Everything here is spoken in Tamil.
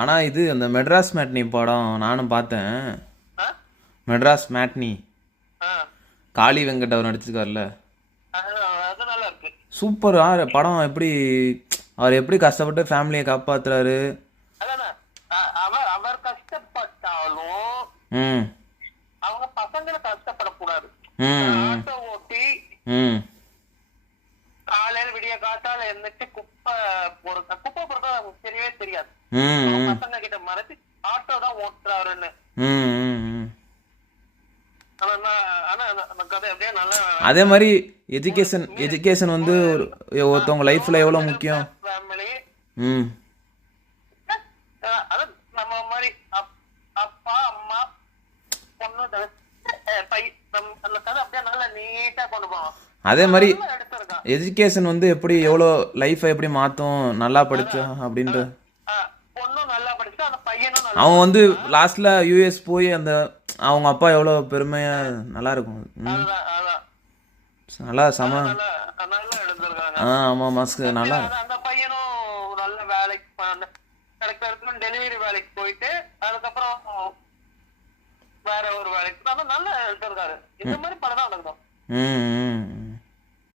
ஆனா இது அந்த மெட்ராஸ் மேட்னி படம் நானும் பார்த்தேன். ஆ? மெட்ராஸ் மேட்னி ஆ. காளி வெங்கட் அவர் நடிச்சிருக்காருல்ல. அது அது நல்லா இருக்கு. சூப்பரா படம் எப்படி அவர் எப்படி கஷ்டப்பட்டு ஃபேமிலியை காப்பாத்துறாரு. அதானே அவர் அவர் கஷ்டப்பட்டாலும் ம் அவங்க பசங்களை கஷ்டப்படக்கூடாது. ம் ஆட்டோ ஓட்டி ம் காலையில விடிய காத்தால இருந்துட்டு குப்பை பொறுத்தா அவங்களுக்கு தெரியவே தெரியாது. ம் அவங்க ம் பசங்க கிட்ட மறைச்சு ஆட்டோ தான் ஓட்டுறாருன்னு. ம் ம் ஆனா ஆனா அந்த கதை அப்படியே நல்லா அதே மாதிரி எஜுகேஷன் வந்து ஒருத்தவங்க லைஃப்ல எவ்வளோ முக்கியம். ஃபேமிலி. ம் அதான் நம்ம மாதிரி அப்பா அம்மா பொண்ணு அந்த கதை அப்படியே நல்லா நீட்டா கொண்டு போவோம். அதே மாதிரி எடுத்திருக்கான். எஜுகேஷன் வந்து எப்படி எவ்வளோ லைஃப்பை எப்படி மாற்றும் நல்லா படித்தா அப்படின்ற. பொண்ணும் நல்லா படிச்சு அந்த பையனும் நல்லா அவன் வந்து லாஸ்ட்ல யூஎஸ் போய் அந்த அவங்க அப்பா எவ்வளோ பெருமையா நல்லா இருக்கும். அதான் அதான் நல்லா செம. நல்லா நல்லா எடுத்திருக்காங்க. ஆமாம் மாஸ்க் நல்லா. அந்த பையனும் நல்ல வேலைக்கு கரெக்டா இருக்கு. டெலிவரி வேலைக்கு போயிட்டு அதுக்கப்புறம் வேற ஒரு வேலைக்கு நல்லா எடுத்திருக்காரு. இந்த மாதிரி